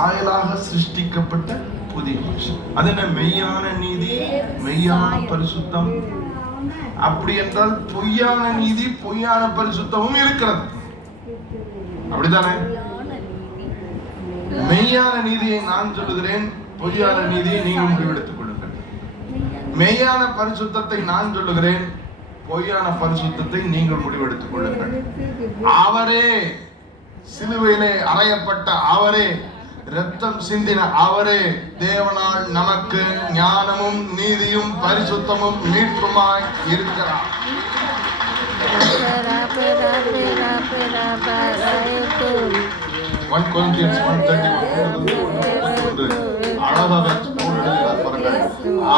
சாயலாக சிருஷ்டிக்கப்பட்ட புதிய மனுஷன். அது என்ன? மெய்யான நீதி, மெய்யான பரிசுத்தம். அப்படி என்றால் பொய்யான நீதி, பொய்யான பரிசுத்தமும் இருக்கிறது. அப்படித்தானே? மெய்யான நீதியை நான் சொல்லுகிறேன், பொய்யான நீதியை நீங்கள் முடிவெடுத்துக் கொள்ளுங்கள். மெய்யான பரிசுத்தத்தை நான் சொல்லுகிறேன், பொய்யான பரிசுத்தத்தை நீங்கள் முடிவெடுத்துக் கொள்ளுங்கள். அவரே சிலுவையிலே அறையப்பட்ட அவரே, இரத்தம் சிந்தின அவரே தேவனால் நமக்கு ஞானமும் நீதியும் பரிசுத்தமும் மீட்புமாய் இருக்கிறார்.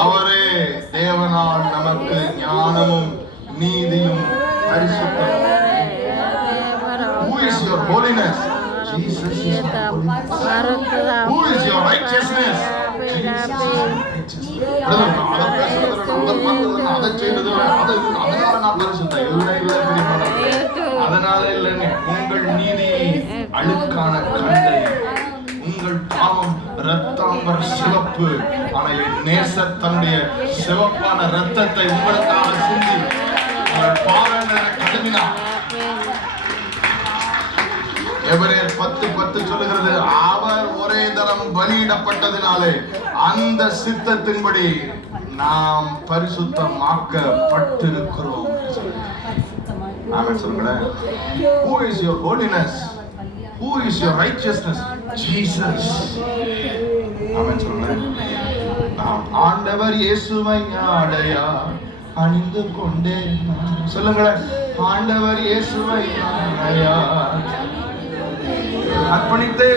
அவரே தேவனால் நமக்கு ஞானமும் நீதியும் பரிசுத்தமும். Who is your holiness? Jesus is your holiness. Who is your righteousness? Jesus is your righteousness. அதனால இல்லைங்க, உங்கள் நீதி அழுக்கான கண்டை, உங்கள் பாவம் இரத்தாம்பர சிவப்பு. ஆனால் நேசர் தன்னுடைய சிவப்பான இரத்தத்தை உங்களுக்காக சிந்தி உங்கள் பாவங்களை கழுவினார். எபிரேயர் 10:10 சொல்லுகிறது, அவர் ஒரே தரம் பலியிடப்பட்டதினாலே அந்த சித்தத்தின்படி நாம் பரிசுத்தமாக்கப்பட்டிருக்கிறோம். ஆமென் சொல்லுங்களேன். Who is your holiness? Who is your righteousness? Jesus. ஆமென் சொல்லுங்களேன். நாம் ஆண்டவர் இயேசுவை ஆடையா அணிந்து கொண்டே. சொல்லுங்களேன், ஆண்டவர் இயேசுவை ஆடையா அர்ப்பணித்தே